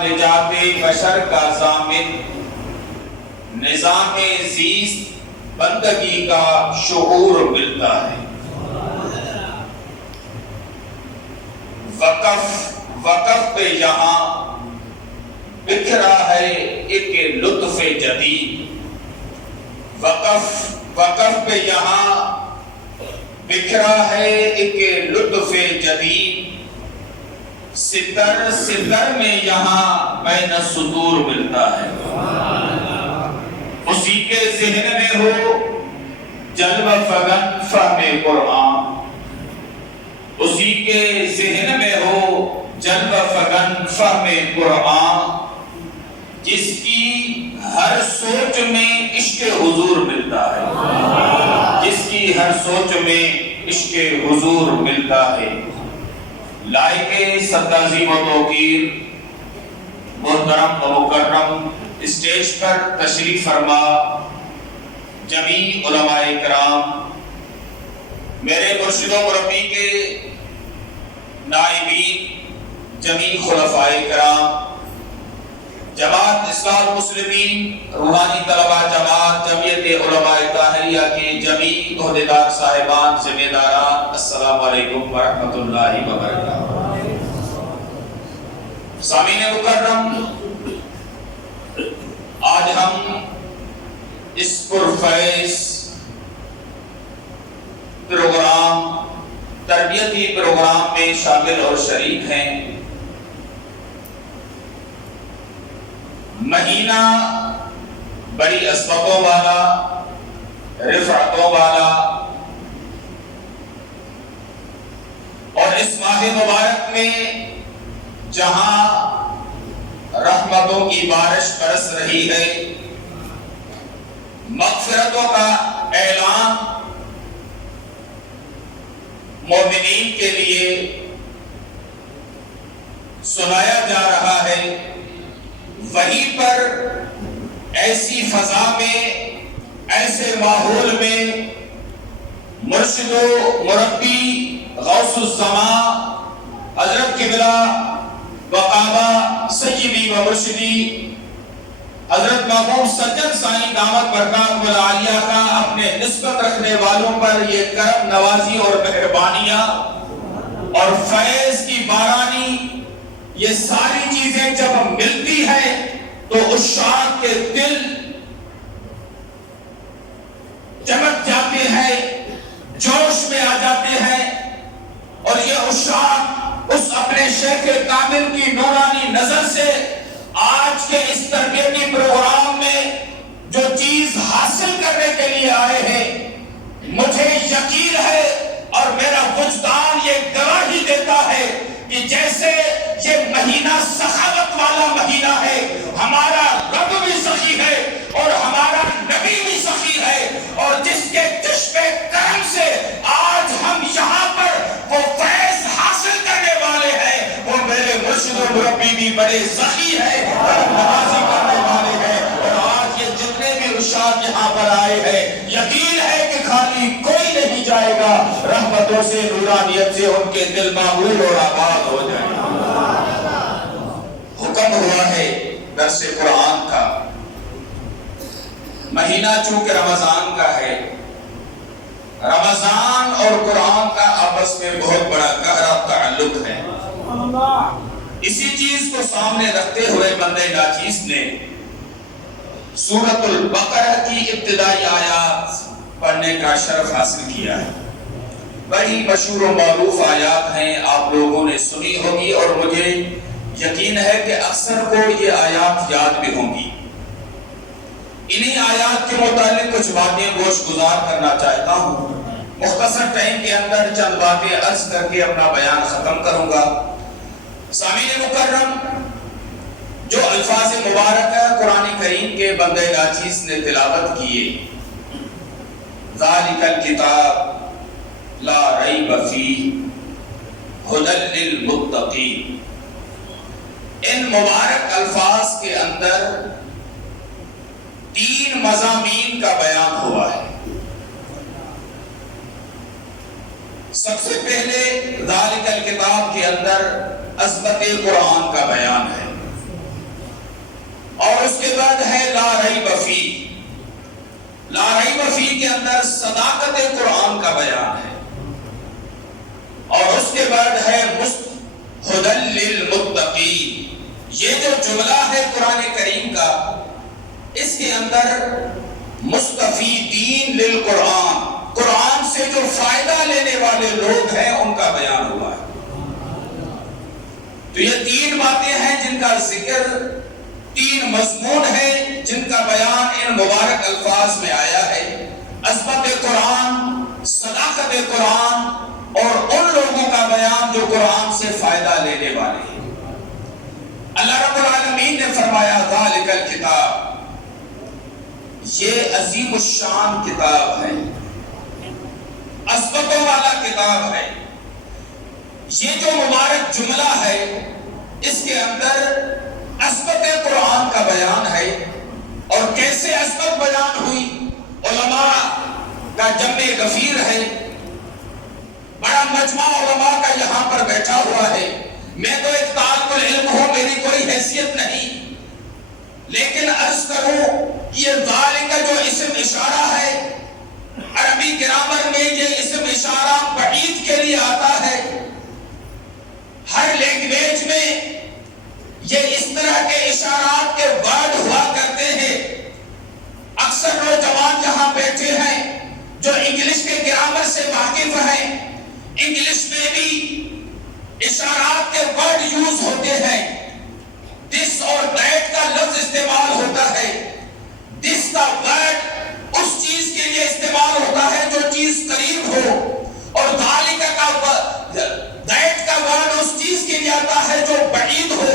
نجات بشر کا ضامن، نظام زیست بندگی کا شعور ملتا ہے۔ وقف پہ یہاں بکھرا ہے ایک لطف جدید، وقف پہ یہاں بکھرا ہے ایک لطف جدید، ستر میں یہاں بین السطور ملتا ہے۔ اسی کے ذہن میں ہو جلوہ فغن فہم قرآن، اسی کے ذہن میں ہو جلوہ فغن فہم قرآن، جس کی ہر سوچ میں عشق حضور ملتا ہے، جس کی ہر سوچ میں عشق حضور ملتا ہے۔ لائق صد تعظیم و توقیر محترم و مکرم اسٹیج پر تشریف فرما جمیع علماء کرام، میرے مرشد و مربی کے نائبین، جمیع خلفاء کرام، جماعت اصلاح المسلمین روحانی طلبہ جماعت، جمعیت علماء طاہریہ کے جمیع عہدیدار صاحبان، ذمہ داران، السلام علیکم ورحمۃ اللہ وبرکاتہ۔ سامعین مکرم، آج ہم اس پرفیض پروگرام، تربیتی پروگرام میں شامل اور شریک ہیں۔ مہینہ بڑی عظمتوں والا، رفعتوں والا، اور اس ماہ مبارک میں جہاں رحمتوں کی بارش برس رہی ہے، مغفرتوں کا اعلان مومنین کے لیے سنایا جا رہا ہے، وہیں پر ایسی فضا میں، ایسے ماحول میں مرشد و مربی غوث الزمان حضرت قبلہ وقابہ سیدی و مرشدی حضرت محبوب سجن سائیں دامت برکات العالیہ کا اپنے نسبت رکھنے والوں پر یہ کرم نوازی اور مہربانیاں اور فیض کی بارانی، یہ ساری چیزیں جب ملتی ہے تو عشاق کے دل چمک جاتے ہیں، جوش میں آ جاتے ہیں، اور یہ عشاق اس اپنے شیخ کامل کی نورانی نظر سے آج کے اس تربیتی پروگرام میں جو چیز حاصل کرنے کے لیے آئے ہیں، مجھے یقین ہے اور میرا وجدان یہ گواہی دیتا ہے کہ جیسے یہ مہینہ سخاوت والا مہینہ ہے، ہمارا رب بھی سخی ہے اور ہمارا نبی بھی سخی ہے، اور جس کے چشمے کرم سے آج ہم یہاں پر وہ فیض حاصل کرنے والے ہیں، وہ میرے مرشد و مربی بھی بڑے سخی ہے، نوازی کرنے والے ہیں، اور آج یہ جتنے بھی عشاق یہاں پر آئے ہیں، یقین ہے کہ خالی کوئی نہیں جائے گا، رحمتوں سے، نورانیت سے ان کے دل معمول اور آباد ہو جائیں۔ حکم ہوا ہے درس قرآن کا، مہینہ چونکہ رمضان کا ہے، رمضان اور قرآن کا آپس میں بہت بڑا گہرا تعلق ہے۔ اسی چیز کو سامنے رکھتے ہوئے بندے ناچیز نے سورۃ البقرہ کی ابتدائی آیات پڑھنے کا شرف حاصل کیا ہے۔ بڑی مشہور و معروف آیات ہیں، آپ لوگوں نے سنی ہوگی، اور مجھے یقین ہے کہ اکثر کو یہ آیات یاد بھی ہوں گی۔ انہی آیات کے متعلق کچھ باتیں گوش گزار کرنا چاہتا ہوں، مختصر ٹائم کے اندر چند باتیں عرض کر کے اپنا بیان ختم کروں گا۔ سامعین مکرم، جو الفاظ مبارکہ قرآن کریم کے بندے ناچیز نے تلاوت کیے، ذالک الکتاب لا ریب فیہ ھدی للمتقین، ان مبارک الفاظ کے اندر 3 مضامین کا بیان ہوا ہے۔ سب سے پہلے ذالک الکتاب کے اندر عظمت قرآن کا بیان ہے، ہے لا ریب فی. لا ریب فی کے اندر صداقت قرآن کا بیان ہے، اور اس کے بعد ہے ہدی للمتقین. یہ جو جملہ ہے قرآن کریم کا، اس کے اندر مستفیدین للقرآن، قرآن سے جو فائدہ لینے والے لوگ ہیں ان کا بیان ہوا ہے. تو یہ تین باتیں ہیں جن کا ذکر، تین مضمون ہیں جن کا بیان ان مبارک الفاظ میں آیا ہے: عظمت قرآن، صداقت قرآن، اور ان لوگوں کا بیان جو قرآن سے فائدہ لینے والے ہیں. اللہ رب العالمین نے فرمایا ذالک الکتاب، یہ عظیم الشان کتاب ہے، عظمتوں والا کتاب ہے. یہ جو مبارک جملہ ہے اس کے اندر عظمت قرآن کا بیان ہے. اور کیسے عظمت بیان ہوئی؟ علماء کا جمع غفیر ہے، بڑا مجمع علماء کا یہاں پر بیٹھا ہوا ہے. میں تو ایک طالب العلم ہوں، میری کوئی حیثیت نہیں، لیکن عرض کروں یہ ذالک جو اسم اشارہ ہے، عربی گرامر میں یہ اسم اشارہ بعید کے لیے آتا ہے. ہر لینگویج میں یہ اس طرح کے اشارات کے ورڈ ہوا کرتے ہیں. اکثر نوجوان یہاں بیٹھے ہیں جو انگلش کے گرامر سے واقف ہیں، انگلش میں بھی اشارات کے ورڈ یوز ہوتے ہیں. دس اور دیٹ کا لفظ استعمال ہوتا ہے. دس کا ورڈ اس چیز کے لیے استعمال ہوتا ہے جو چیز قریب ہو، اور ذالک کا دیٹ کا ورڈ اس چیز کے لیے آتا ہے جو بعید ہو.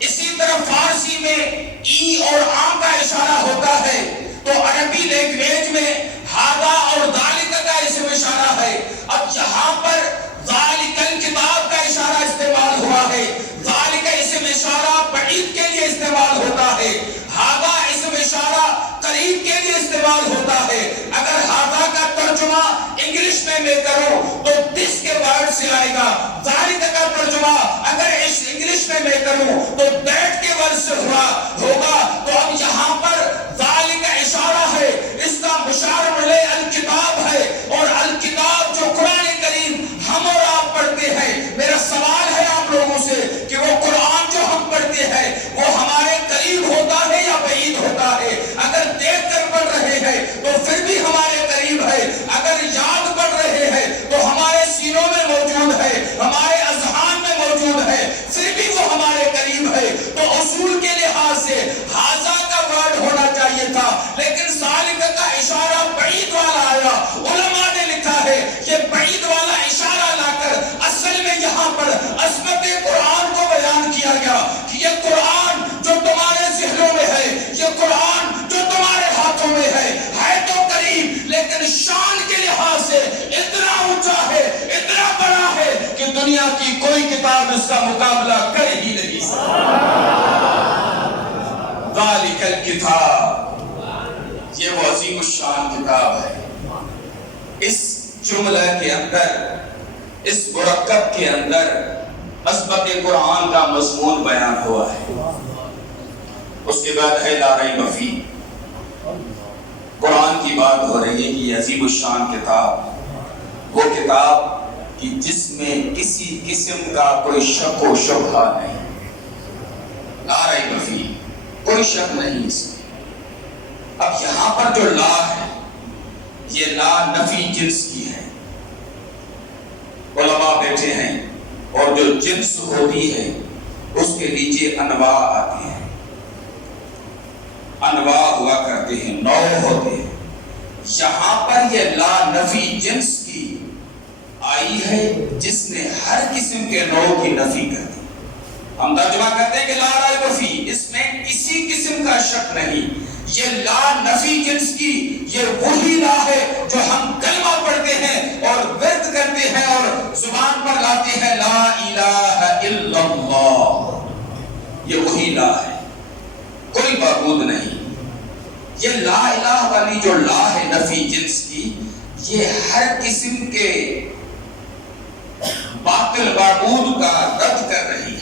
اسی طرح فارسی میں ای اور آ کا اشارہ ہوتا ہے، تو عربی لینگویج میں ہاذا اور ذالک کا اسم اشارہ ہے. اب یہاں پر ذالک الکتاب کا اشارہ استعمال ہوا ہے. ذالک اسم اشارہ بعید کے لیے استعمال ہوتا ہے، ہاذا اسم اشارہ قریب کے لیے استعمال ہوتا ہے. اگر ہاذا کا ترجمہ انگلش میں کروں تو دس کے ورڈ سے آئے گا. ذالک کا ترجمہ اگر انگلش میں کروں تو دیٹ کے ورڈ سے ہوگا. تو اب یہاں پر ذالک اشارہ ہے، اس کا مشار علیہ الکتاب ہے، اور الکتاب جو قرآن کریم ہم اور آپ پڑھتے ہیں. میرا سوال ہے آپ لوگوں سے کہ وہ قرآن جو ہم پڑھتے ہیں وہ ہمارے قریب ہوتا ہے یا بعید ہوتا ہے؟ اگر دیکھ کر پڑھ رہے ہیں تو پھر بھی ہمارے قریب ہے، اگر یاد پڑھ رہے ہیں تو ہمارے سینوں میں موجود ہے، ہمارے اذہان میں موجود ہے، پھر بھی وہ ہمارے قریب ہے. تو اصول کے لحاظ سے ہاذا کا ورڈ ہونا چاہیے تھا، لیکن ذالک کا اشارہ بعید والا آیا. علماء نے لکھا ہے یہ بعید والا اشارہ لا کر اصل میں یہاں پر عظمت قرآن کو بیان کیا گیا کہ یہ قرآن جو تمہارے ذہنوں میں ہے، یہ قرآن جو تمہارے ہاتھوں میں ہے تو قریب، لیکن شان کے لحاظ سے اتنا اونچا ہے، اتنا بڑا ہے کہ دنیا کی کوئی کتاب اس کا مقابلہ کر ہی نہیں سکتی. ذالک الکتاب، یہ وہ عظیم الشان کتاب ہے. اس جملہ کے اندر، اس مرکب کے اندر عظمت قرآن کا مضمون بیان ہوا ہے. اس کے بعد ہے لا ریب فی. قرآن کی بات ہو رہی ہے کہ یہ عظیم الشان کتاب، وہ کتاب کہ جس میں کسی قسم کا کوئی شک و شبہ نہیں. لا ریب فی، کوئی شک نہیں اس میں. اب یہاں پر جو لا ہے یہ لا نفی جنس کی ہے. علماء بیٹھے ہیں اور جو جنس ہوتی ہے اس کے نیچے انواع آتی ہیں، انواع ہوا کرتے ہیں، نوع ہوتے ہیں. یہاں پر یہ لا نفی جنس کی آئی ہے جس نے ہر قسم کے نوع کی نفی کر دی. ہم ترجمہ کرتے ہیں کہ لا ریب فی، اس میں کسی قسم کا شک نہیں. یہ لا نفی جنس کی یہ وہی لا ہے جو ہم کلمہ پڑھتے ہیں اور ورد کرتے ہیں اور زبان پر لاتے ہیں، لا الہ الا اللہ. یہ وہی لا ہے، کوئی معبود نہیں. یہ لا الہ والی جو لا ہے نفی جنس کی، یہ ہر قسم کے باطل معبود کا رد کر رہی ہے.